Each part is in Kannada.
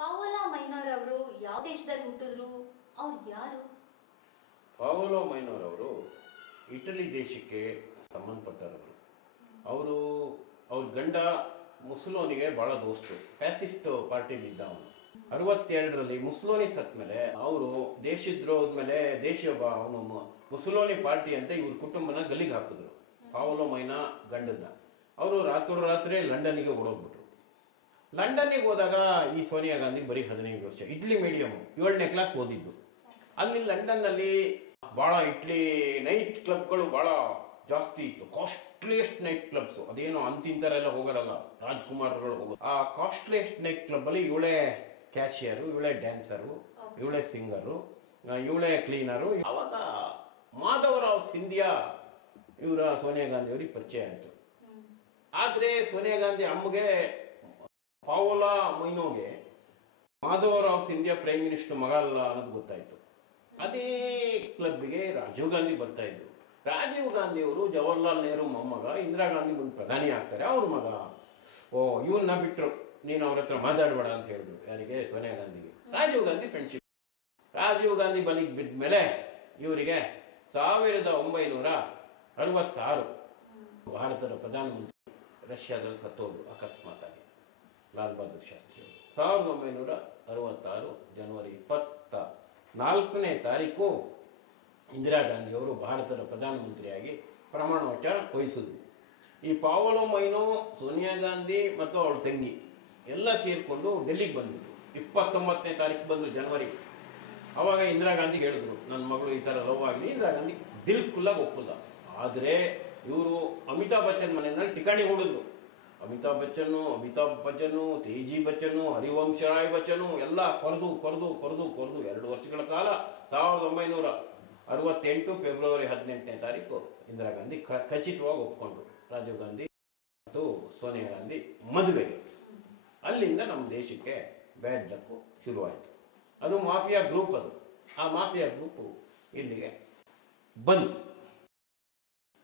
ಪಾವಲಾ ಮೈನರ್ ಅವರು ಯಾವ ದೇಶದಲ್ಲಿ ಹುಟ್ಟಿದ್ರು? ಅವ್ರು ಯಾರು? ಪಾವಲೋ ಮೈನರ್ ಅವರು ಇಟಲಿ ದೇಶಕ್ಕೆ ಸಂಬಂಧಪಟ್ಟವರು. ಅವರು ಅವ್ರ ಗಂಡ ಮುಸೋಲಿನಿಗೆ ಬಹಳ ದೋಸ್ತು, ಫ್ಯಾಸಿಸ್ಟ್ ಪಾರ್ಟಿಲಿದ್ದ ಅವನು. 62ರಲ್ಲಿ ಮುಸೋಲಿನಿ ಸತ್ ಮೇಲೆ ಅವರು ದೇಶದ್ರೋಹದ ಮೇಲೆ ಅವನು ಮುಸೋಲಿನಿ ಪಾರ್ಟಿ ಅಂತ ಇವ್ರ ಕುಟುಂಬನ ಗಲ್ಲಿಗೆ ಹಾಕಿದ್ರು. ಪಾವಲೋ ಮೈನಾ ಗಂಡನ್ನ ಅವರು ರಾತ್ರಿ ಲಂಡನ್ನಿಗೆ ಓಡೋಗ್ಬಿಟ್ರು. ಲಂಡನ್ನಿಗೆ ಹೋದಾಗ ಈ ಸೋನಿಯಾ ಗಾಂಧಿ ಬರೀ 15 ವರ್ಷ, ಇಟ್ಲಿ ಮೀಡಿಯಂ 7ನೇ ಕ್ಲಾಸ್ ಓದಿದ್ದು. ಅಲ್ಲಿ ಲಂಡನ್ನಲ್ಲಿ ಬಹಳ ಇಟ್ಲಿ ನೈಟ್ ಕ್ಲಬ್ಗಳು ಬಹಳ ಜಾಸ್ತಿ ಇತ್ತು, ಕಾಸ್ಟ್ಲಿಯೆಸ್ಟ್ ನೈಟ್ ಕ್ಲಬ್ಸ್. ಅದೇನೋ ಅಂತಿಂತರೆಲ್ಲ ಹೋಗೋರಲ್ಲ, ರಾಜ್ಕುಮಾರ್ಗಳು ಹೋಗೋದು. ಆ ಕಾಸ್ಟ್ಲಿಯೆಸ್ಟ್ ನೈಟ್ ಕ್ಲಬ್ ಅಲ್ಲಿ ಇವಳೇ ಕ್ಯಾಶಿಯರು, ಇವಳೇ ಡ್ಯಾನ್ಸರು, ಇವಳೇ ಸಿಂಗರು, ಇವಳೇ ಕ್ಲೀನರು. ಅವಾಗ ಮಾಧವರಾವ್ ಸಿಂಧಿಯಾ ಇವರ ಸೋನಿಯಾ ಗಾಂಧಿ ಅವರಿಗೆ ಪರಿಚಯ ಆಯಿತು. ಆದ್ರೆ ಸೋನಿಯಾ ಗಾಂಧಿ ಅಮ್ಮಗೆ ಪಾವಲಾ ಮೈನೋಗೆ ಮಾಧವರಾವ್ ಸಿಂಧಿಯಾ ಪ್ರೈಮ್ ಮಿನಿಸ್ಟರ್ ಮಗ ಅಲ್ಲ ಅನ್ನೋದು ಗೊತ್ತಾಯ್ತು. ಅದೇ ಕ್ಲಬ್ಗೆ ರಾಜೀವ್ ಗಾಂಧಿ ಬರ್ತಾ ಇದ್ರು. ರಾಜೀವ್ ಗಾಂಧಿ ಅವರು ಜವಾಹರ್ಲಾಲ್ ನೆಹರು ಮೊಮ್ಮಗ, ಇಂದಿರಾ ಗಾಂಧಿ ಮುಂದೆ ಪ್ರಧಾನಿ ಆಗ್ತಾರೆ, ಅವ್ರ ಮಗ. ಇವನ್ನ ಬಿಟ್ಟರು, ನೀನು ಅವ್ರ ಹತ್ರ ಮಾತಾಡಬೇಡ ಅಂತ ಹೇಳಿದ್ರು. ಯಾರಿಗೆ? ಸೋನಿಯಾ ಗಾಂಧಿಗೆ. ರಾಜೀವ್ ಗಾಂಧಿ ಫ್ರೆಂಡ್ಶಿಪ್. ರಾಜೀವ್ ಗಾಂಧಿ ಬಲಿಗೆ ಬಿದ್ದ ಮೇಲೆ ಇವರಿಗೆ 1966 ಭಾರತದ ಪ್ರಧಾನಮಂತ್ರಿ ರಷ್ಯಾದಲ್ಲಿ ಸತ್ತೋದ್ರು ಅಕಸ್ಮಾತ್ ಆಗಿ, ಲಾಲ್ ಬಹದ್ದೂರ್ ಶಾಸ್ತ್ರಿ. 1966 ಜನವರಿ 24ನೇ ತಾರೀಕು ಇಂದಿರಾ ಗಾಂಧಿ ಅವರು ಭಾರತದ ಪ್ರಧಾನಮಂತ್ರಿಯಾಗಿ ಪ್ರಮಾಣ ವಚನ ವಹಿಸಿದ್ರು. ಈ ಪಾವಲೋ ಮೈನೋ, ಸೋನಿಯಾ ಗಾಂಧಿ ಮತ್ತು ಅವಳ ತಂಗಿ ಎಲ್ಲ ಸೇರಿಕೊಂಡು ಡೆಲ್ಲಿಗೆ ಬಂದಿದ್ರು. 29ನೇ ತಾರೀಕು ಬಂದರು ಜನವರಿ. ಅವಾಗ ಇಂದಿರಾ ಗಾಂಧಿಗೆ ಹೇಳಿದ್ರು, ನನ್ನ ಮಗಳು ಈ ಥರ ಲವ್ ಆಗಿದೆ. ಇಂದಿರಾ ಗಾಂಧಿ ದಿಲ್ ಕುಲ್ಲಾಗಿ ಒಪ್ಪಿಲ್ಲ. ಆದರೆ ಇವರು ಅಮಿತಾಬ್ ಬಚ್ಚನ್ ಮನೆಯಲ್ಲಿ ಠಿಕಾಣಿ ಹೊಡೆದ್ರು. ಅಮಿತಾಬ್ ಬಚ್ಚನ್ನು, ತೇಜಿ ಬಚ್ಚನ್ನು, ಹರಿವಂಶ್ ರಾಯ್ ಬಚ್ಚನ್ನು ಎಲ್ಲ ಕೊರೆದು 2 ವರ್ಷಗಳ ಕಾಲ 1968 ಫೆಬ್ರವರಿ 18ನೇ ತಾರೀಕು ಇಂದಿರಾ ಗಾಂಧಿ ಖಚಿತವಾಗಿ ಒಪ್ಕೊಂಡ್ರು ರಾಜೀವ್ ಗಾಂಧಿ ಮತ್ತು ಸೋನಿಯಾ ಗಾಂಧಿ ಮದುವೆಗೆ. ಅಲ್ಲಿಂದ ನಮ್ಮ ದೇಶಕ್ಕೆ ಬ್ಯಾಡ್ ಲಕ್ಕು ಶುರುವಾಯಿತು. ಅದು ಮಾಫಿಯಾ ಗ್ರೂಪ್. ಆ ಮಾಫಿಯಾ ಗ್ರೂಪ್ ಇಲ್ಲಿಗೆ ಬಂತು.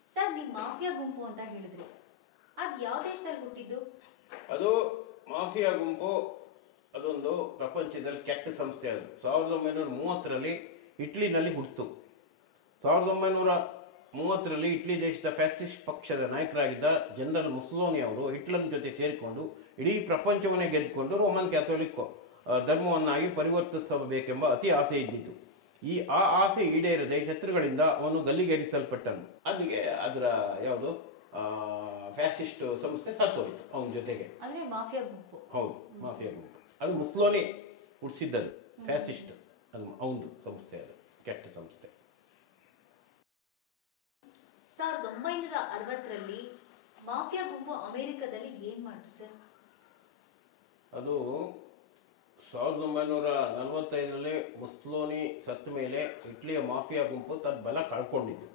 ಸರ್, ನೀವು ಮಾಫಿಯಾ ಗುಂಪು ಅಂತ ಹೇಳಿದ್ರಿ, ಅದು ಯಾವ ದೇಶದಲ್ಲಿ ಹುಟ್ಟಿದ್ದು? ಅದು ಮಾಫಿಯಾ ಗುಂಪು ಅದೊಂದು ಪ್ರಪಂಚದಲ್ಲಿ ಕೆಟ್ಟ ಸಂಸ್ಥೆ. ಅದು 1930ರಲ್ಲಿ ಇಟ್ಲಿನಲ್ಲಿ ಹುಟ್ಟಿತು. 1930ರಲ್ಲಿ ಇಟ್ಲಿ ದೇಶದ ಫ್ಯಾಸಿಸ್ಟ್ ಪಕ್ಷದ ನಾಯಕರಾಗಿದ್ದ ಜನರಲ್ ಮುಸೋಲಿನಿ ಅವರು ಹಿಟ್ಲರ್ ಜೊತೆ ಸೇರಿಕೊಂಡು ಇಡೀ ಪ್ರಪಂಚವನ್ನೇ ಗೆದ್ದುಕೊಂಡು ರೋಮನ್ ಕ್ಯಾಥೋಲಿಕ್ ಧರ್ಮವನ್ನಾಗಿ ಪರಿವರ್ತಿಸಬೇಕೆಂಬ ಅತಿ ಆಸೆ ಇದ್ದಿತು. ಆ ಆಸೆ ಈಡೇರದೆ ಶತ್ರುಗಳಿಂದ ಅವನು ಗಲ್ಲಿಗೇರಿಸಲ್ಪಟ್ಟನು. ಅಲ್ಲಿಗೆ ಅದರ ಯಾವುದು ಫ್ಯಾಸಿಸ್ಟ್ ಸಂಸ್ಥೆ ಸತ್ತೋಯ್ತು ಅವನ ಜೊತೆಗೆ. ಹೌದು, ಮಾಫಿಯಾ ಗುಂಪು. ಅದು ಮುಸೋಲಿನಿ ಹುಟ್ಟಿಸಿದ್ದದು ಫ್ಯಾಸಿಸ್ಟ್, ಅದು ಅವನು ಸಂಸ್ಥೆ, ಅದು ಕೆಟ್ಟ ಸಂಸ್ಥೆ. 1960ರಲ್ಲಿ ಮಾಫಿಯಾ ಗುಂಪು ಅಮೆರಿಕದಲ್ಲಿ ಏನ್ ಮಾಡ್ತು ಸರ್? ಅದು 1945ರಲ್ಲಿ ಮುಸೋಲಿನಿ ಸತ್ತ ಮೇಲೆ ಇಟ್ಲಿಯ ಮಾಫಿಯಾ ಗುಂಪು ತನ್ನ ಬಲ ಕಳ್ಕೊಂಡಿದ್ದು.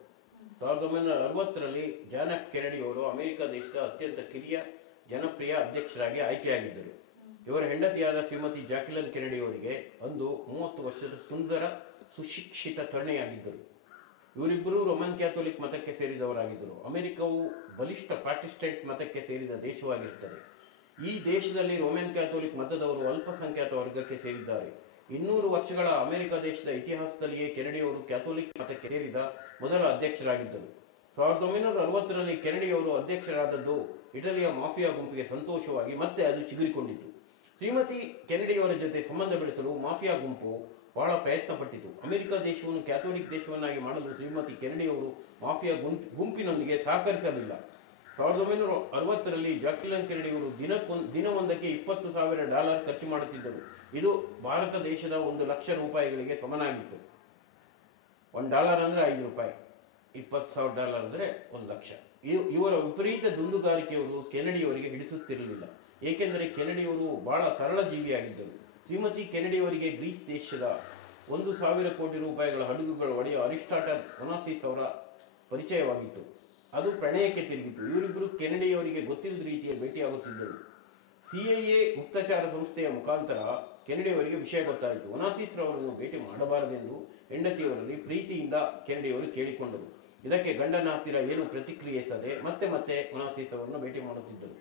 1960ರಲ್ಲಿ ಜಾನ್ ಎಫ್ ಕೆನಡಿ ಅವರು ಅಮೆರಿಕ ದೇಶದ ಅತ್ಯಂತ ಕಿರಿಯ ಜನಪ್ರಿಯ ಅಧ್ಯಕ್ಷರಾಗಿ ಆಯ್ಕೆಯಾಗಿದ್ದರು. ಇವರ ಹೆಂಡತಿಯಾದ ಶ್ರೀಮತಿ ಜಾಕ್ಲಿನ್ ಕೆನಡಿ ಅವರಿಗೆ ಅಂದು 30 ವರ್ಷದ ಸುಂದರ ಸುಶಿಕ್ಷಿತ ತರುಣಿಯಾಗಿದ್ದರು. ಇವರಿಬ್ಬರು ರೋಮನ್ ಕ್ಯಾಥೋಲಿಕ್ ಮತಕ್ಕೆ ಸೇರಿದವರಾಗಿದ್ದರು. ಅಮೆರಿಕವು ಬಲಿಷ್ಠ ಪ್ರಾಟೆಸ್ಟೆಂಟ್ ಮತಕ್ಕೆ ಸೇರಿದ ದೇಶವಾಗಿರುತ್ತದೆ. ಈ ದೇಶದಲ್ಲಿ ರೋಮನ್ ಕ್ಯಾಥೋಲಿಕ್ ಮತದವರು ಅಲ್ಪಸಂಖ್ಯಾತ ವರ್ಗಕ್ಕೆ ಸೇರಿದ್ದಾರೆ. 200 ವರ್ಷಗಳ ಅಮೆರಿಕ ದೇಶದ ಇತಿಹಾಸದಲ್ಲಿಯೇ ಕೆನಡಿಯವರು ಕ್ಯಾಥೋಲಿಕ್ ಮತಕ್ಕೆ ಸೇರಿದ ಮೊದಲ ಅಧ್ಯಕ್ಷರಾಗಿದ್ದರು. 1960ರಲ್ಲಿ ಕೆನಡಿಯವರು ಅಧ್ಯಕ್ಷರಾದದ್ದು ಇಟಲಿಯ ಮಾಫಿಯಾ ಗುಂಪಿಗೆ ಸಂತೋಷವಾಗಿ ಮತ್ತೆ ಅದು ಚಿಗುರಿಕೊಂಡಿತು. ಶ್ರೀಮತಿ ಕೆನಡಿಯವರ ಜೊತೆ ಸಂಬಂಧ ಬೆಳೆಸಲು ಮಾಫಿಯಾ ಗುಂಪು ಬಹಳ ಪ್ರಯತ್ನ ಪಟ್ಟಿತು. ಅಮೆರಿಕ ದೇಶವನ್ನು ಕ್ಯಾಥೋಲಿಕ್ ದೇಶವನ್ನಾಗಿ ಮಾಡಲು ಶ್ರೀಮತಿ ಕೆನಡಿಯವರು ಮಾಫಿಯಾ ಗುಂಪಿನೊಂದಿಗೆ ಸಹಕರಿಸಲಿಲ್ಲ. 1960ರಲ್ಲಿ ಜಾಕ್ಲಿನ್ ಕೆನಡಿಯವರು ದಿನವೊಂದಕ್ಕೆ $20,000 ಖರ್ಚು ಮಾಡುತ್ತಿದ್ದರು. ಇದು ಭಾರತ ದೇಶದ $1,00,000 ಸಮನಾಗಿತ್ತು. $1 ಅಂದರೆ $5, $20,000 ಅಂದರೆ $1,00,000. ಇವರ ವಿಪರೀತ ದುಂದುಗಾರಿಕೆಯವರು ಕೆನಡಿಯವರಿಗೆ ಹಿಡಿಸುತ್ತಿರಲಿಲ್ಲ, ಏಕೆಂದರೆ ಕೆನಡಿಯವರು ಬಹಳ ಸರಳ ಜೀವಿಯಾಗಿದ್ದರು. ಶ್ರೀಮತಿ ಕೆನಡಿಯವರಿಗೆ ಗ್ರೀಸ್ ದೇಶದ $1,000 ಕೋಟಿ ಹಡಗುಗಳು ಒಡೆಯ ಅರಿಸ್ಟಾಟಲ್ ಒನಾಸಿಸ್ ಅವರ ಪರಿಚಯವಾಗಿತ್ತು. ಅದು ಪ್ರಣಯಕ್ಕೆ ತಿರುಗಿತು. ಇವರಿಬ್ಬರು ಕೆನಡಿಯವರಿಗೆ ಗೊತ್ತಿಲ್ಲದ ರೀತಿಯ ಭೇಟಿಯಾಗುತ್ತಿದ್ದರು. CIA ಗುಪ್ತಚಾರ ಸಂಸ್ಥೆಯ ಮುಖಾಂತರ ಕೆನಡಿಯವರಿಗೆ ವಿಷಯ ಗೊತ್ತಾಯಿತು. ಒನಾಸಿಸ್ ರವರನ್ನು ಭೇಟಿ ಮಾಡಬಾರದೆಂದು ಹೆಂಡತಿಯವರಲ್ಲಿ ಪ್ರೀತಿಯಿಂದ ಕೆನಡಿಯವರು ಕೇಳಿಕೊಂಡರು. ಇದಕ್ಕೆ ಗಂಡನ ಹತ್ತಿರ ಏನು ಪ್ರತಿಕ್ರಿಯಿಸದೆ ಮತ್ತೆ ಒನಾಸಿಸ್ ಅವರನ್ನು ಭೇಟಿ ಮಾಡುತ್ತಿದ್ದರು.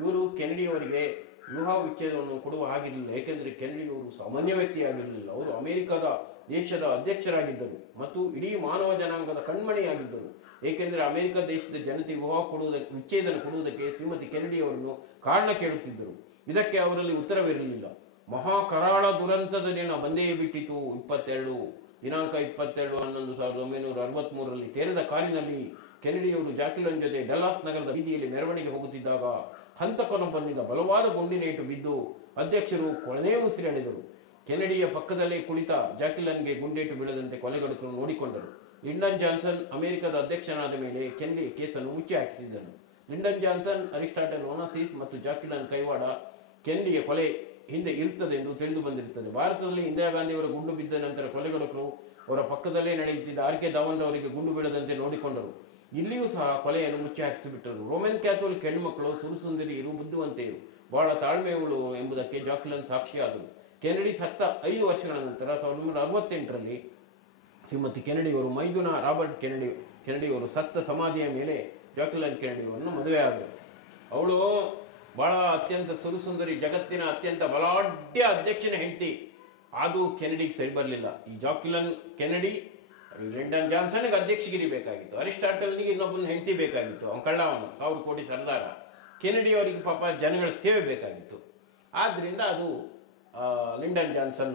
ಇವರು ಕೆನಡಿಯವರಿಗೆ ವಿವಾಹ ವಿಚ್ಛೇದವನ್ನು ಕೊಡುವ ಹಾಗಿರಲಿಲ್ಲ. ಏಕೆಂದರೆ ಕೆನಡಿಯವರು ಸಾಮಾನ್ಯ ವ್ಯಕ್ತಿಯಾಗಿರಲಿಲ್ಲ. ಅವರು ಅಮೆರಿಕದ ದೇಶದ ಅಧ್ಯಕ್ಷರಾಗಿದ್ದರು ಮತ್ತು ಇಡೀ ಮಾನವ ಜನಾಂಗದ ಕಣ್ಮಣಿಯಾಗಿದ್ದರು. ಏಕೆಂದರೆ ಅಮೆರಿಕ ದೇಶದ ಜನತೆ ವಿಚ್ಛೇದನ ಕೊಡುವುದಕ್ಕೆ ಶ್ರೀಮತಿ ಕೆನಡಿಯವರನ್ನು ಕಾರಣ ಕೇಳುತ್ತಿದ್ದರು. ಇದಕ್ಕೆ ಅವರಲ್ಲಿ ಉತ್ತರವಿರಲಿಲ್ಲ. ಮಹಾ ಕರಾಳ ದುರಂತದ ದಿನ ಬಂದೇ ಬಿಟ್ಟಿತು. ದಿನಾಂಕ 22/11/1963 ತೆರೆದ ಕಾರಿನಲ್ಲಿ ಕೆನಡಿಯವರು ಜಾಕ್ವೆಲಿನ್ ಜೊತೆ ಡಲ್ಲಾಸ್ ನಗರದ ಬೀದಿಯಲ್ಲಿ ಮೆರವಣಿಗೆ ಹೋಗುತ್ತಿದ್ದಾಗ ಹಂತಕನೊಬ್ಬನಿಂದ ಬಲವಾದ ಗುಂಡಿನೇಟು ಬಿದ್ದು ಅಧ್ಯಕ್ಷರು ಕೊಳನೇ ಉಸಿರೆಳೆದರು. ಕೆನಡಿಯ ಪಕ್ಕದಲ್ಲೇ ಕುಳಿತ ಜಾಕ್ವೆಲಿನ್ಗೆ ಗುಂಡೇಟು ಬೀಳದಂತೆ ಕೊಲೆಗಡುಕರು ನೋಡಿಕೊಂಡರು. ಲಿಂಡನ್ ಜಾನ್ಸನ್ ಅಮೆರಿಕದ ಅಧ್ಯಕ್ಷನಾದ ಮೇಲೆ ಕೆನಡಿ ಕೇಸನ್ನು ಮುಚ್ಚಿ ಹಾಕಿಸಿದ್ದನು. ಲಿಂಡನ್ ಜಾನ್ಸನ್, ಅರಿಸ್ಟಾಟಲ್ ಒನಾಸಿಸ್ ಮತ್ತು ಜಾಕ್ವೆಲಿನ್ ಕೈವಾಡ ಕೆನಡಿಯ ಕೊಲೆ ಹಿಂದೆ ಇರುತ್ತದೆ ಎಂದು ತಿಳಿದು ಬಂದಿರುತ್ತದೆ. ಭಾರತದಲ್ಲಿ ಇಂದಿರಾ ಗಾಂಧಿಯವರ ಗುಂಡು ಬಿದ್ದ ನಂತರ ಕೊಲೆಗಡುಕರು ಅವರ ಪಕ್ಕದಲ್ಲೇ ನಡೆಯುತ್ತಿದ್ದ ಆರ್.ಕೆ. ದಾವನ್ ಅವರಿಗೆ ಗುಂಡು ಬೀಳದಂತೆ ನೋಡಿಕೊಂಡರು. ಇಲ್ಲಿಯೂ ಸಹ ಕೊಲೆಯನ್ನು ಮುಚ್ಚಿ ಹಾಕಿಸಿಬಿಟ್ಟರು. ರೋಮನ್ ಕ್ಯಾಥೋಲಿಕ್ ಹೆಣ್ಣುಮಕ್ಕಳು ಸುರುಸುಂದರಿಯರು, ಬುದ್ಧಿವಂತೆಯರು, ಬಹಳ ತಾಳ್ಮೆಯುಳು ಎಂಬುದಕ್ಕೆ ಜಾಕ್ವೆಲಿನ್ ಸಾಕ್ಷಿಯಾದರು. ಕೆನಡಿ ಸತ್ತ 5 ವರ್ಷಗಳ ನಂತರ 1968ರಲ್ಲಿ ಶ್ರೀಮತಿ ಕೆನಡಿಯವರು ಮೈದುನ ರಾಬರ್ಟ್ ಕೆನಡಿಯವರು ಸತ್ತ ಸಮಾಧಿಯ ಮೇಲೆ ಜಾಕ್ವೆಲಿನ್ ಕೆನಡಿಯವರನ್ನು ಮದುವೆಯಾದರು. ಅವಳು ಬಹಳ ಅತ್ಯಂತ ಸುರುಸುಂದರಿ, ಜಗತ್ತಿನ ಅತ್ಯಂತ ಬಲಾಢ್ಯ ಅಧ್ಯಕ್ಷನ ಹೆಂಡತಿ. ಅದು ಕೆನಡಿಗೆ ಸರಿ ಬರಲಿಲ್ಲ. ಈ ಜಾಕ್ವೆಲಿನ್ ಕೆನಡಿ ಲಿಂಡನ್ ಜಾನ್ಸನ್ಗೆ ಅಧ್ಯಕ್ಷಗಿರಿ ಬೇಕಾಗಿತ್ತು. ಅರಿಸ್ಟಾಟಲ್ನಿಗೆ ಇನ್ನೊಬ್ಬನ ಹೆಂಡತಿ ಬೇಕಾಗಿತ್ತು, ಅವನ ಕಳ್ಳವನು 1000 ಕೋಟಿ ಸರ್ದಾರ. ಕೆನಡಿ ಅವರಿಗೆ ಪಾಪ ಜನಗಳ ಸೇವೆ ಬೇಕಾಗಿತ್ತು. ಆದ್ರಿಂದ ಅದು ಲಿಂಡನ್ ಜಾನ್ಸನ್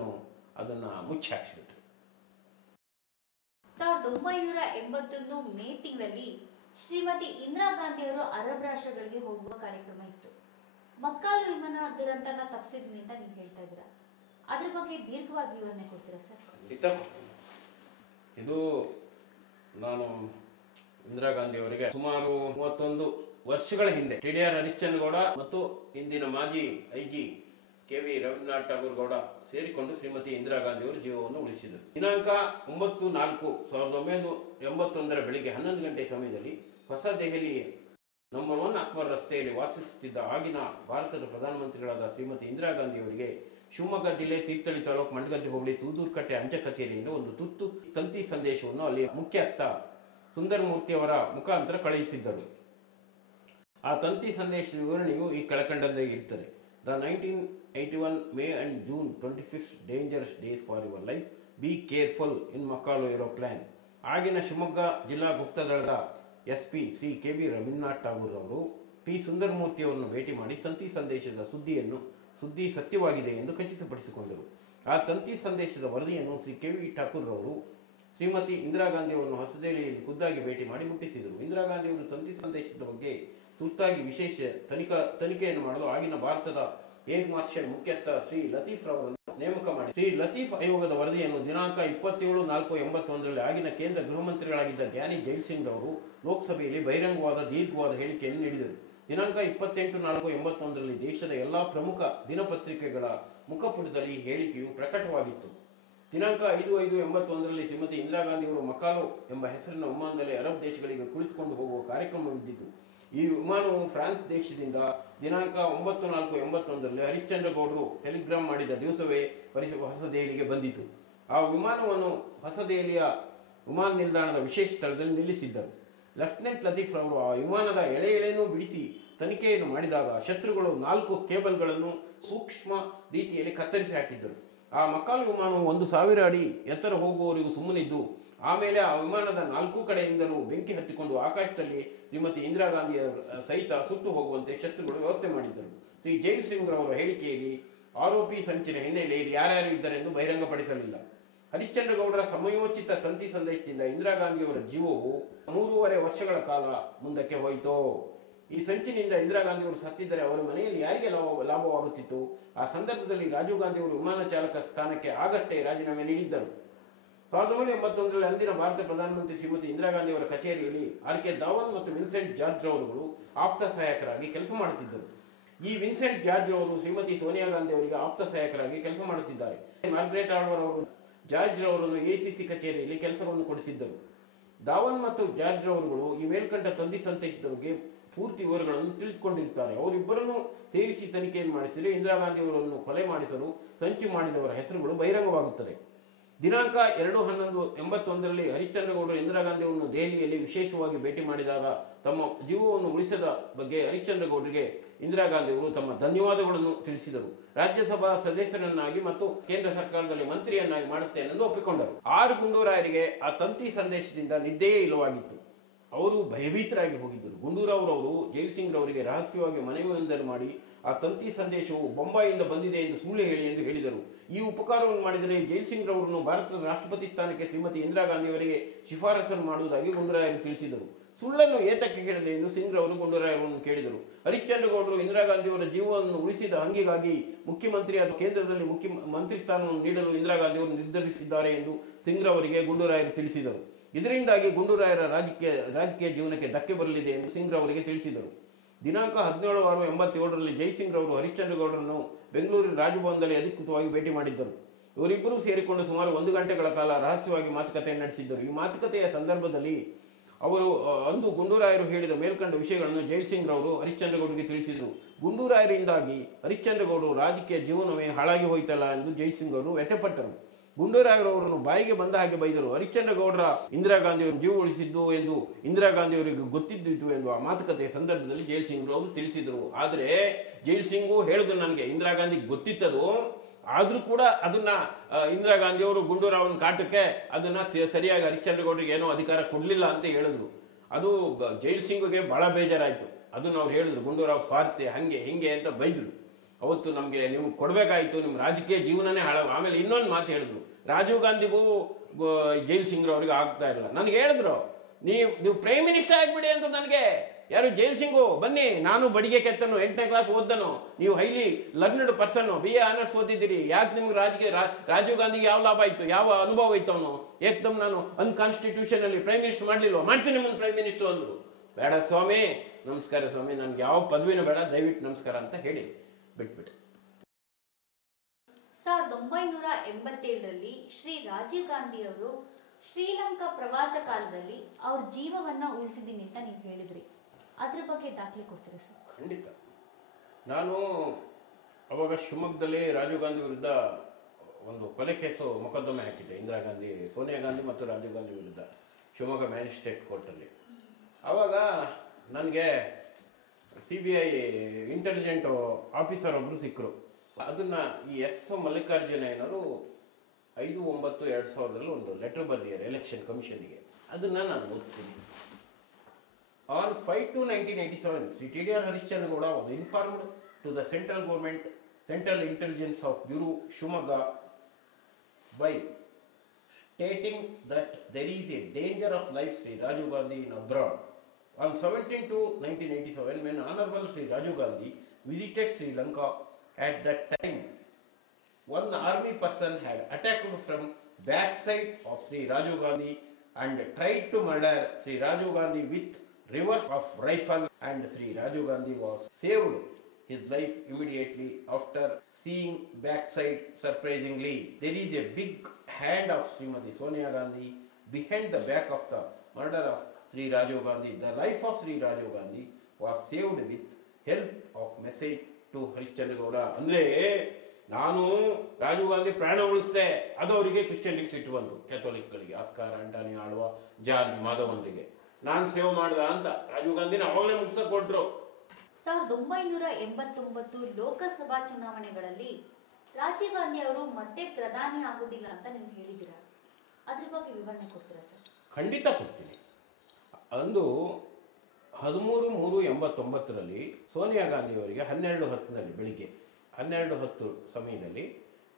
ಅದನ್ನ ಮುಚ್ಚಿ ಹಾಕಿಸ್ಬಿಟ್ರು. 1981 ಮೇ ತಿಂಗಳಲ್ಲಿ ಶ್ರೀಮತಿ ಇಂದಿರಾ ಗಾಂಧಿಯವರು ಅರಬ್ ರಾಷ್ಟ್ರಗಳಿಗೆ ಹೋಗುವ ಕಾರ್ಯಕ್ರಮ ಇತ್ತು. ಮಕ್ಕಾಲು ವಿಮಾನ ದುರಂತನ ತಪ್ಪಿಸಿದ್ನಿ ಅಂತ ನೀವು ಹೇಳ್ತಾ ಇದ್ದೀರಾ. ಅದ್ರ ಬಗ್ಗೆ ದೀರ್ಘವಾಗಿ ವಿವರಣೆ ಕೊಡ್ತೀರಾ ಸರ್? ಖಂಡಿತ. ಇದು ನಾನು ಇಂದಿರಾ ಗಾಂಧಿ ಅವರಿಗೆ ಸುಮಾರು 31 ವರ್ಷಗಳ ಹಿಂದೆ ಟಿ.ಡಿ.ಆರ್. ಹರಿಶ್ಚಂದ್ರ ಮತ್ತು ಇಂದಿನ ಮಾಜಿ ಐ.ಜಿ. ಕೆ.ವಿ. ರವೀಂದ್ರನಾಥ್ ಠಾಗೂರ್ ಗೌಡ ಸೇರಿಕೊಂಡು ಶ್ರೀಮತಿ ಇಂದಿರಾ ಗಾಂಧಿ ಅವರು ಜೀವವನ್ನು ಉಳಿಸಿದರು. ದಿನಾಂಕ 9/4/1981 ಬೆಳಿಗ್ಗೆ 11 ಗಂಟೆ ಸಮಯದಲ್ಲಿ ಹೊಸ ದೆಹಲಿಯ ನಂಬರ್ 1 ಅಕ್ಬರ್ ರಸ್ತೆಯಲ್ಲಿ ವಾಸಿಸುತ್ತಿದ್ದ ಆಗಿನ ಭಾರತದ ಪ್ರಧಾನಮಂತ್ರಿಗಳಾದ ಶ್ರೀಮತಿ ಇಂದಿರಾ ಗಾಂಧಿ ಅವರಿಗೆ ಶಿವಮೊಗ್ಗ ಜಿಲ್ಲೆ ತೀರ್ಥಹಳ್ಳಿ ತಾಲೂಕು ಮಂಡಗದ್ದೆ ಹೋಬಳಿ ತೂದೂರ್ಕಟ್ಟೆ ಅಂಚೆ ಕಚೇರಿಯಿಂದ ಒಂದು ತುರ್ತು ತಂತಿ ಸಂದೇಶವನ್ನು ಅಲ್ಲಿ ಮುಖ್ಯಸ್ಥ ಸುಂದರಮೂರ್ತಿ ಅವರ ಮುಖಾಂತರ ಕಳುಹಿಸಿದ್ದರು. ಆ ತಂತಿ ಸಂದೇಶದ ವಿವರಣೆಯು ಈ ಕೆಳಕಂಡಂತೆ ಇರುತ್ತದೆ. The 1981 May and June 25th dangerous days for your life. Be careful in Makalo aeroplane. ಆಗಿನ ಶಿವಮೊಗ್ಗ ಜಿಲ್ಲಾ ಗುಪ್ತದಳದ SP ಶ್ರೀ ಕೆ.ವಿ. ರವೀಂದ್ರನಾಥ್ ಠಾಗೂರ್ ಅವರು ಪಿ. ಸುಂದರಮೂರ್ತಿ ಅವರನ್ನು ಭೇಟಿ ಮಾಡಿ ತಂತಿ ಸಂದೇಶದ ಸುದ್ದಿ ಸತ್ಯವಾಗಿದೆ ಎಂದು ಖಚಿತಪಡಿಸಿಕೊಂಡರು. ಆ ತಂತಿ ಸಂದೇಶದ ವರದಿಯನ್ನು ಶ್ರೀ ಕೆ.ವಿ. ಠಾಕೂರ್ ಅವರು ಶ್ರೀಮತಿ ಇಂದಿರಾ ಗಾಂಧಿ ಅವರನ್ನು ಹೊಸದೆಹಲಿಯಲ್ಲಿ ಖುದ್ದಾಗಿ ಭೇಟಿ ಮಾಡಿ ಮುಟ್ಟಿಸಿದರು. ಇಂದಿರಾ ಗಾಂಧಿ ಅವರು ತಂತಿ ಸಂದೇಶದ ಬಗ್ಗೆ ತುರ್ತಾಗಿ ವಿಶೇಷ ತನಿಖೆಯನ್ನು ಮಾಡಲು ಆಗಿನ ಭಾರತದ ಏರ್ ಮಾರ್ಷಲ್ ಮುಖ್ಯಸ್ಥ ಶ್ರೀ ಲತೀಫ್ ರವರನ್ನು ನೇಮಕ ಮಾಡಿ ಶ್ರೀ ಲತೀಫ್ ಆಯೋಗದ ವರದಿಯನ್ನು ದಿನಾಂಕ 27/4/81ರಲ್ಲಿ ಆಗಿನ ಕೇಂದ್ರ ಗೃಹ ಮಂತ್ರಿಗಳಾಗಿದ್ದ ಜ್ಞಾನಿ ಜೈಲ್ ಸಿಂಗ್ ಅವರು ಲೋಕಸಭೆಯಲ್ಲಿ ಬಹಿರಂಗವಾದ ದೀರ್ಘವಾದ ಹೇಳಿಕೆಯನ್ನು ನೀಡಿದರು. ದಿನಾಂಕ 28/4/81ರಲ್ಲಿ ದೇಶದ ಎಲ್ಲಾ ಪ್ರಮುಖ ದಿನಪತ್ರಿಕೆಗಳ ಮುಖಪುಟದಲ್ಲಿ ಹೇಳಿಕೆಯು ಪ್ರಕಟವಾಗಿತ್ತು. ದಿನಾಂಕ 5/5/81ರಲ್ಲಿ ಶ್ರೀಮತಿ ಇಂದಿರಾ ಗಾಂಧಿ ಅವರು ಮಕಾಲೋ ಎಂಬ ಹೆಸರಿನ ವಿಮಾನದಲ್ಲಿ ಅರಬ್ ದೇಶಗಳಿಗೆ ಕುಳಿತುಕೊಂಡು ಹೋಗುವ ಕಾರ್ಯಕ್ರಮವಿದ್ದಿತು. ಈ ವಿಮಾನವು ಫ್ರಾನ್ಸ್ ದೇಶದಿಂದ ದಿನಾಂಕ 9/4/81ರಲ್ಲಿ ಹರಿಶ್ಚಂದ್ರ ಗೌಡರು ಟೆಲಿಗ್ರಾಮ್ ಮಾಡಿದ ದಿವಸವೇ ಹೊಸ ದೆಹಲಿಗೆ ಬಂದಿತು. ಆ ವಿಮಾನವನ್ನು ಹೊಸ ದೆಹಲಿಯ ವಿಮಾನ ನಿಲ್ದಾಣದ ವಿಶೇಷ ಸ್ಥಳದಲ್ಲಿ ನಿಲ್ಲಿಸಿದ್ದರು. ಲೆಫ್ಟಿನೆಂಟ್ ಲತೀಫ್ ರವರು ಆ ವಿಮಾನದ ಎಳೆಯೂ ಬಿಡಿಸಿ ತನಿಖೆಯನ್ನು ಮಾಡಿದಾಗ ಶತ್ರುಗಳು 4 ಕೇಬಲ್ಗಳನ್ನು ಸೂಕ್ಷ್ಮ ರೀತಿಯಲ್ಲಿ ಕತ್ತರಿಸಿ ಹಾಕಿದ್ದರು. ಆ ಮಕಾಲ್ ವಿಮಾನವು 1000 ಅಡಿ ಎತ್ತರ ಹೋಗುವವರೆಗೂ ಸುಮ್ಮನಿದ್ದು ಆಮೇಲೆ ಆ ವಿಮಾನದ 4 ಕಡೆಯಿಂದಲೂ ಬೆಂಕಿ ಹತ್ತಿಕೊಂಡು ಆಕಾಶದಲ್ಲಿ ಶ್ರೀಮತಿ ಇಂದಿರಾ ಗಾಂಧಿ ಸಹಿತ ಸುಟ್ಟು ಹೋಗುವಂತೆ ಶತ್ರುಗಳು ವ್ಯವಸ್ಥೆ ಮಾಡಿದ್ದರು. ಶ್ರೀ ಜೈಲ್ ಸಿಂಗ್ ರವರ ಹೇಳಿಕೆಯಲ್ಲಿ ಆರೋಪಿ ಸಂಚಿನ ಹಿನ್ನೆಲೆಯಲ್ಲಿ ಯಾರ್ಯಾರು ಇದ್ದರೆಂದು ಬಹಿರಂಗಪಡಿಸಲಿಲ್ಲ. ಹರಿಶ್ಚಂದ್ರ ಗೌಡರ ಸಮಯೋಚಿತ ತಂತಿ ಸಂದೇಶದಿಂದ ಇಂದಿರಾ ಗಾಂಧಿಯವರ ಜೀವವು 3.5 ವರ್ಷಗಳ ಕಾಲ ಮುಂದಕ್ಕೆ ಹೋಯಿತು. ಈ ಸಂಚಿನಿಂದ ಇಂದಿರಾ ಗಾಂಧಿಯವರು ಸತ್ತಿದ್ದರೆ ಅವರ ಮನೆಯಲ್ಲಿ ಯಾರಿಗೆ ಲಾಭವಾಗುತ್ತಿತ್ತು? ಆ ಸಂದರ್ಭದಲ್ಲಿ ರಾಜೀವ್ ಗಾಂಧಿಯವರು ವಿಮಾನ ಚಾಲಕ ಸ್ಥಾನಕ್ಕೆ ಆಗಷ್ಟೇ ರಾಜೀನಾಮೆ ನೀಡಿದ್ದರು. 1981ರಲ್ಲಿ ಅಂದಿನ ಭಾರತ ಪ್ರಧಾನಮಂತ್ರಿ ಶ್ರೀಮತಿ ಇಂದಿರಾ ಗಾಂಧಿ ಅವರ ಕಚೇರಿಯಲ್ಲಿ ಆರ್.ಕೆ. ದಾವನ್ ಮತ್ತು ವಿನ್ಸೆಂಟ್ ಜಾರ್ಜ್ ರವರುಗಳು ಆಪ್ತ ಸಹಾಯಕರಾಗಿ ಕೆಲಸ ಮಾಡುತ್ತಿದ್ದರು. ಈ ವಿನ್ಸೆಂಟ್ ಜಾರ್ಜ್ ರವರು ಶ್ರೀಮತಿ ಸೋನಿಯಾ ಗಾಂಧಿ ಅವರಿಗೆ ಆಪ್ತ ಸಹಾಯಕರಾಗಿ ಕೆಲಸ ಮಾಡುತ್ತಿದ್ದಾರೆ. ಮಾರ್ಗ್ರೆಟ್ ಆಳ್ವರ್ ಅವರು ಜಾರ್ಜ್ ರವರನ್ನು ಎಸಿಸಿ ಕಚೇರಿಯಲ್ಲಿ ಕೆಲಸವನ್ನು ಕೊಡಿಸಿದ್ದರು. ದಾವನ್ ಮತ್ತು ಜಾರ್ಜ್ ರವರುಗಳು ಈ ಮೇಲ್ಕಂಡ ತಂತಿ ಸಂದೇಶದ ಬಗ್ಗೆ ಪೂರ್ತಿ ವಿವರಗಳನ್ನು ತಿಳಿದುಕೊಂಡಿರುತ್ತಾರೆ. ಅವರಿಬ್ಬರನ್ನು ಸೇರಿಸಿ ತನಿಖೆಯನ್ನು ಮಾಡಿಸಿದರೆ ಇಂದಿರಾ ಗಾಂಧಿ ಅವರನ್ನು ಕೊಲೆ ಮಾಡಿಸಲು ಸಂಚು ಮಾಡಿದವರ ಹೆಸರುಗಳು ಬಹಿರಂಗವಾಗುತ್ತದೆ. ದಿನಾಂಕ 2/11/81ರಲ್ಲಿ ಹರಿಶ್ಚಂದ್ರ ಗೌಡರು ಇಂದಿರಾ ಗಾಂಧಿ ಅವರನ್ನು ದೆಹಲಿಯಲ್ಲಿ ವಿಶೇಷವಾಗಿ ಭೇಟಿ ಮಾಡಿದಾಗ ತಮ್ಮ ಜೀವವನ್ನು ಉಳಿಸದ ಬಗ್ಗೆ ಹರಿಶ್ಚಂದ್ರ ಗೌಡರಿಗೆ ಇಂದಿರಾ ಗಾಂಧಿ ಅವರು ತಮ್ಮ ಧನ್ಯವಾದಗಳನ್ನು ತಿಳಿಸಿದರು. ರಾಜ್ಯಸಭಾ ಸದಸ್ಯರನ್ನಾಗಿ ಮತ್ತು ಕೇಂದ್ರ ಸರ್ಕಾರದಲ್ಲಿ ಮಂತ್ರಿಯನ್ನಾಗಿ ಮಾಡುತ್ತೇನೆ ಎಂದು ಒಪ್ಪಿಕೊಂಡರು. ಆರ್ ಗುಂಡೂರಾಯರಿಗೆ ಆ ತಂತಿ ಸಂದೇಶದಿಂದ ನಿದ್ದೆಯೇ ಇಲ್ಲವಾಗಿತ್ತು. ಅವರು ಭಯಭೀತರಾಗಿ ಹೋಗಿದ್ದರು. ಗುಂಡೂರಾವ್ರವರು ಜೈಲ್ ಸಿಂಗ್ ರವರಿಗೆ ರಹಸ್ಯವಾಗಿ ಮನವಿಯೊಂದನ್ನು ಮಾಡಿ ಆ ತಂತಿ ಸಂದೇಶವು ಬೊಂಬಾಯಿಯಿಂದ ಬಂದಿದೆ ಎಂದು ಸುಳ್ಳು ಹೇಳಿ ಎಂದು ಹೇಳಿದರು. ಈ ಉಪಕಾರವನ್ನು ಮಾಡಿದರೆ ಜೈಲ್ ಸಿಂಗ್ ರವರನ್ನು ಭಾರತದ ರಾಷ್ಟ್ರಪತಿ ಸ್ಥಾನಕ್ಕೆ ಶ್ರೀಮತಿ ಇಂದಿರಾ ಗಾಂಧಿಯವರಿಗೆ ಶಿಫಾರಸನ್ನು ಮಾಡುವುದಾಗಿ ಗುಂಡೂರಾಯರು ತಿಳಿಸಿದರು. ಸುಳ್ಳನ್ನು ಏತಕ್ಕೆ ಕೇಳಲಿ ಎಂದು ಸಿಂಗ್ ರವರು ಗುಂಡೂರಾಯರನ್ನು ಕೇಳಿದರು. ಹರಿಶ್ಚಂದ್ರ ಗೌಡರು ಇಂದಿರಾ ಗಾಂಧಿಯವರ ಜೀವವನ್ನು ಉಳಿಸಿದ ಹಂಗಿಗಾಗಿ ಮುಖ್ಯಮಂತ್ರಿಯಾದ ಕೇಂದ್ರದಲ್ಲಿ ಮುಖ್ಯಮಂತ್ರಿ ಸ್ಥಾನವನ್ನು ನೀಡಲು ಇಂದಿರಾ ಗಾಂಧಿಯವರು ನಿರ್ಧರಿಸಿದ್ದಾರೆ ಎಂದು ಸಿಂಗ್ ರವರಿಗೆ ಗುಂಡೂರಾಯರು ತಿಳಿಸಿದರು. ಇದರಿಂದಾಗಿ ಗುಂಡೂರಾಯರ ರಾಜಕೀಯ ಜೀವನಕ್ಕೆ ಧಕ್ಕೆ ಬರಲಿದೆ ಎಂದು ಸಿಂಗ್ ರವರಿಗೆ ತಿಳಿಸಿದರು. ದಿನಾಂಕ 17/6/87ರಲ್ಲಿ ಜೈಸಿಂಗ್ ರವರು ಹರಿಶ್ಚಂದ್ರ ಗೌಡರನ್ನು ಬೆಂಗಳೂರಿನ ರಾಜಭವನದಲ್ಲಿ ಅಧಿಕೃತವಾಗಿ ಭೇಟಿ ಮಾಡಿದ್ದರು. ಇವರಿಬ್ಬರೂ ಸೇರಿಕೊಂಡು ಸುಮಾರು 1 ಗಂಟೆಗಳ ಕಾಲ ರಹಸ್ಯವಾಗಿ ಮಾತುಕತೆ ನಡೆಸಿದ್ದರು. ಈ ಮಾತುಕತೆಯ ಸಂದರ್ಭದಲ್ಲಿ ಅವರು ಅಂದು ಗುಂಡೂರಾಯರು ಹೇಳಿದ ಮೇಲ್ಕಂಡ ವಿಷಯಗಳನ್ನು ಜೈಲ್ ಸಿಂಗ್ ರವರು ಹರಿಶ್ಚಂದ್ರ ಗೌಡರಿಗೆ ತಿಳಿಸಿದರು. ಗುಂಡೂರಾಯರಿಂದಾಗಿ ಹರಿಶ್ಚಂದ್ರ ಗೌಡರು ರಾಜಕೀಯ ಜೀವನವೇ ಹಾಳಾಗಿ ಹೋಯ್ತಲ್ಲ ಎಂದು ಜೈಲ್ ಸಿಂಗ್ ಅವರು ವ್ಯಥೆಪಟ್ಟರು. ಗುಂಡೂರಾಯರವರನ್ನು ಬಾಯಿಗೆ ಬಂದ ಹಾಗೆ ಬೈದರು. ಹರಿಶ್ಚಂದ್ರ ಗೌಡರ ಇಂದಿರಾ ಗಾಂಧಿಯವರು ಜೀವ ಉಳಿಸಿದ್ದು ಎಂದು ಇಂದಿರಾ ಗಾಂಧಿಯವರಿಗೆ ಗೊತ್ತಿದ್ದಿತ್ತು ಎಂದು ಆ ಮಾತುಕತೆಯ ಸಂದರ್ಭದಲ್ಲಿ ಜೈಲ್ ಸಿಂಗ್ ಅವರು ತಿಳಿಸಿದರು. ಆದರೆ ಜೈಲ್ ಸಿಂಗು ಹೇಳಿದ್ರು, ನನಗೆ ಇಂದಿರಾ ಗಾಂಧಿಗೆ ಗೊತ್ತಿತ್ತದು, ಆದ್ರೂ ಕೂಡ ಅದನ್ನ ಇಂದಿರಾ ಗಾಂಧಿಯವರು ಗುಂಡೂರಾವ್ನ ಕಾಟಕ್ಕೆ ಅದನ್ನ ಸರಿಯಾಗಿ ಹರಿಶ್ಚಂದ್ರ ಗೌಡರಿಗೆ ಏನೋ ಅಧಿಕಾರ ಕೊಡ್ಲಿಲ್ಲ ಅಂತ ಹೇಳಿದ್ರು. ಅದು ಜೈಲ್ ಸಿಂಗ್ಗೆ ಬಹಳ ಬೇಜಾರಾಯ್ತು. ಅದನ್ನ ಅವ್ರು ಹೇಳಿದ್ರು, ಗುಂಡೂರಾವ್ ಸ್ವಾರ್ಥಿ ಹಂಗೆ ಹಿಂಗೆ ಅಂತ ಬೈದ್ರು. ಅವತ್ತು ನಮ್ಗೆ ನೀವು ಕೊಡ್ಬೇಕಾಯ್ತು, ನಿಮ್ಮ ರಾಜಕೀಯ ಜೀವನನೇ ಹಾಳಾಗ. ಆಮೇಲೆ ಇನ್ನೊಂದು ಮಾತು ಹೇಳಿದ್ರು, ರಾಜೀವ್ ಗಾಂಧಿಗೂ ಜೈಲ್ ಸಿಂಗ್ ಅವರಿಗೆ ಆಗ್ತಾ ಇಲ್ಲ. ನನಗೆ ಹೇಳಿದ್ರು, ನೀವು ಪ್ರೈಮ್ ಮಿನಿಸ್ಟರ್ ಆಗ್ಬಿಡಿ ಅಂತ. ನನಗೆ ಯಾರು ಜೈಲ್ ಸಿಂಗು, ಬನ್ನಿ ನಾನು ಬಡಿಗೆ ಕೆತ್ತನು, 8ನೇ ಕ್ಲಾಸ್ ಓದ್ದನು, ನೀವು highly learned person, BA honours ಓದಿದ್ದೀರಿ, ಯಾಕೆ ನಿಮ್ಗೆ ರಾಜೀವ್ ಗಾಂಧಿಗೆ ಯಾವ ಲಾಭ ಆಯ್ತು, ಯಾವ ಅನುಭವ ಆಯ್ತು? ಅವನು ಏಕದಮ್ ನಾನು ಅನ್ಕಾನ್ಸ್ಟಿಟ್ಯೂಷನ್ ಅಲ್ಲಿ ಪ್ರೈಮ್ ಮಿನಿಸ್ಟರ್ ಮಾಡಲಿಲ್ಲ, ಮಾಡ್ತೀನಿ ನಿಮ್ಮನ್ನು ಪ್ರೈಮ್ ಮಿನಿಸ್ಟರ್ ಅಂದ್ರು. ಬೇಡ ಸ್ವಾಮಿ, ನಮಸ್ಕಾರ ಸ್ವಾಮಿ, ನನ್ಗೆ ಯಾವ ಪದವಿನೂ ಬೇಡ, ದಯವಿಟ್ಟು ನಮಸ್ಕಾರ ಅಂತ ಹೇಳಿ ಬಿಟ್ಬಿಟ್ಟೆ. 1987ರಲ್ಲಿ ಶ್ರೀ ರಾಜೀವ್ ಗಾಂಧಿ ಅವರು ಶ್ರೀಲಂಕಾ ಪ್ರವಾಸ ಕಾಲದಲ್ಲಿ ಅವ್ರ ಜೀವವನ್ನ ಉಳಿಸಿದೀನಿ ಅಂತ ನೀವು ಹೇಳಿದ್ರಿ. ಅದ್ರ ಬಗ್ಗೆ ದಾಖಲೆ ಕೊಡ್ತೀರಾ ಸರ್? ಖಂಡಿತ. ನಾನು ಅವಾಗ ಶಿವಮೊಗ್ಗದಲ್ಲಿ ರಾಜೀವ್ ಗಾಂಧಿ ವಿರುದ್ಧ ಒಂದು ಕೊಲೆ ಕೇಸು ಮೊಕದ್ದಮೆ ಹಾಕಿದ್ದೆ. ಇಂದಿರಾ ಗಾಂಧಿ, ಸೋನಿಯಾ ಗಾಂಧಿ ಮತ್ತು ರಾಜೀವ್ ಗಾಂಧಿ ವಿರುದ್ಧ ಶಿವಮೊಗ್ಗ ಮ್ಯಾಜಿಸ್ಟ್ರೇಟ್ ಕೋರ್ಟಲ್ಲಿ. ಆವಾಗ ನನಗೆ CBI ಇಂಟೆಲಿಜೆಂಟ್ ಆಫೀಸರ್ ಒಬ್ಬರು ಸಿಕ್ಕರು. ಅದನ್ನ ಈ S ಮಲ್ಲಿಕಾರ್ಜುನಯ್ಯನವರು 5/9/2000 ಒಂದು ಲೆಟರ್ ಬರೆದಿದ್ದಾರೆ ಎಲೆಕ್ಷನ್ ಕಮಿಷನ್ಗೆ. ಅದನ್ನ ನಾನು ಓದ್ತೀನಿ. On 5/2/1987, Sri TDR Harishchandra Gowda was informed to the central government, Central Intelligence of Bureau, Shumaga, by stating that there is a danger of life Sri Rajiv Gandhi in abroad. On 17/2/1987, when Honorable Sri Rajiv Gandhi visited Sri Lanka, at that time, one army person had attacked from backside of Sri Rajiv Gandhi and tried to murder Sri Rajiv Gandhi with reverse of rifle, and Sri Rajiv Gandhi was saved his life immediately after seeing backside. Surprisingly, there is a big hand of Srimati Sonia Gandhi behind the back of the murder of Sri Rajiv Gandhi. The life of Sri Rajiv Gandhi was saved with help of message to Harishchandra Gowda. ಅಂದ್ರೆ ನಾನು ರಾಜೀವ್ ಗಾಂಧಿ ಪ್ರಾಣ ಉಳಿಸಿದೆ, ಅದು ಅವರಿಗೆ ಕ್ರಿಶ್ಚಿಯನ್ರಿಗೆ ಸಿಟ್ಟು ಬಂತು, ಕ್ಯಾಥೋಲಿಕ್ಗಳಿಗೆ, ಆಸ್ಕಾರ್ ಆಂಟನಿ ಆಳ್ವ, ಜಾರ್ಜ್ ಮಾಧವಂತಿಗೆ ನಾನು ಸೇವೆ ಮಾಡ್ದ ಅಂತ ರಾಜೀವ್ ಗಾಂಧಿನ ಅವಾಗಲೇ ಮುಗಿಸಕ್ ಕೊಟ್ರು. 1989 ಲೋಕಸಭಾ ಚುನಾವಣೆಗಳಲ್ಲಿ ರಾಜೀವ್ ಗಾಂಧಿ ಅವರು ಮತ್ತೆ ಪ್ರಧಾನಿ ಆಗುದಿಲ್ಲ ಅಂತ ನೀವು ಹೇಳಿದ್ದೀರಾ. ಅದ್ರ ಬಗ್ಗೆ ವಿವರಣೆ ಕೊಡ್ತೀರಾ ಸರ್? ಖಂಡಿತ ಕೊಡ್ತೀನಿ. ಅಂದು 13/3/89ರಲ್ಲಿ ಸೋನಿಯಾ ಗಾಂಧಿ ಅವರಿಗೆ 12:10 ಬೆಳಿಗ್ಗೆ 12:10 ಸಮಯದಲ್ಲಿ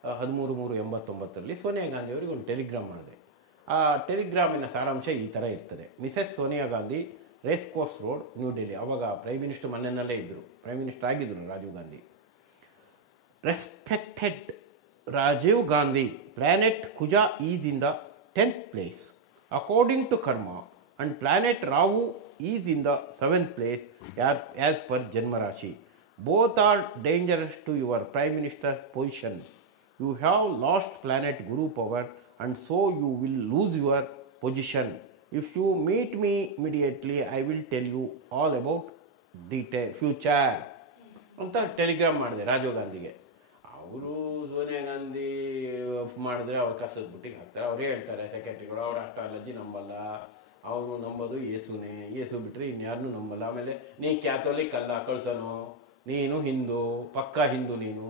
13/3/89ರಲ್ಲಿ ಸೋನಿಯಾ ಗಾಂಧಿ ಅವರಿಗೆ ಒಂದು ಟೆಲಿಗ್ರಾಮ್ ಮಾಡಿದೆ. ಆ ಟೆಲಿಗ್ರಾಮಿನ ಸಾರಾಂಶ ಈ ಥರ ಇರ್ತದೆ. Mrs Sonia Gandhi, race course road, new Delhi. ಅವಾಗ ಪ್ರೈಮ್ ಮಿನಿಸ್ಟರ್ ಮನೆಯಲ್ಲೇ ಇದ್ದರು, ಪ್ರೈಮ್ ಮಿನಿಸ್ಟರ್ ಆಗಿದ್ದರು Rajiv Gandhi. Respected Rajiv Gandhi, planet Kuja is in the 10th place according to karma, and planet Rahu is in the 7th place as per Janma Rashi. Both are dangerous to your Prime Minister's position. You have lost planet Guru power, and so you will lose your position. If you meet me immediately, I will tell you all about future. ಅಂತ ಟೆಲಿಗ್ರಾಮ್ ಮಾಡಿದೆ ರಾಜೀವ್ ಗಾಂಧಿಗೆ. ಅವರು ಸೋನಿಯಾ ಗಾಂಧಿ ಮಾಡಿದ್ರೆ ಅವ್ರ ಕಸದ ಬುಟ್ಟಿಗೆ ಹಾಕ್ತಾರೆ. ಅವರೇ ಹೇಳ್ತಾರೆ ಸೆಕ್ರೆಟರಿಗಳು, ಅವ್ರ ಅಸ್ಟ್ರಾಲಜಿ ನಂಬಲ್ಲ, ಅವರು ನಂಬೋದು ಯೇಸುನೇ, ಯೇಸು ಬಿಟ್ಟರೆ ಇನ್ಯಾರನ್ನೂ ನಂಬಲ್ಲ. ಆಮೇಲೆ ನೀ ಕ್ಯಾಥೋಲಿಕ್ ಅಲ್ಲ, ಕಳ್ಸೋನು, ನೀನು ಹಿಂದೂ, ಪಕ್ಕಾ ಹಿಂದೂ ನೀನು,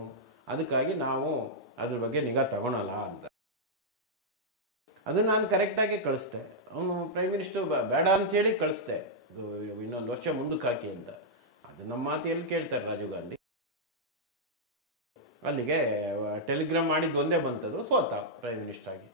ಅದಕ್ಕಾಗಿ ನಾವು ಅದ್ರ ಬಗ್ಗೆ ನಿಗಾ ತಗೊಳಲ್ಲ ಅಂತ. ಅದು ನಾನು ಕರೆಕ್ಟಾಗಿ ಕಳಿಸ್ದೆ. ಅವನು ಪ್ರೈಮ್ ಮಿನಿಸ್ಟರ್ ಬೇಡ ಅಂತೇಳಿ ಕಳಿಸ್ದೆ, ಇನ್ನೊಂದು ವರ್ಷ ಮುಂದಕ್ಕೆ ಹಾಕಿ ಅಂತ. ಅದು ನಮ್ಮ ಮಾತು ಎಲ್ಲಿ ಕೇಳ್ತಾರೆ ರಾಜೀವ್ ಗಾಂಧಿ. ಅಲ್ಲಿಗೆ ಟೆಲಿಗ್ರಾಮ್ ಮಾಡಿದ್ದು ಒಂದೇ ಬಂತದು, ಸೋತ ಪ್ರೈಮ್ ಮಿನಿಸ್ಟರ್ ಆಗಿ.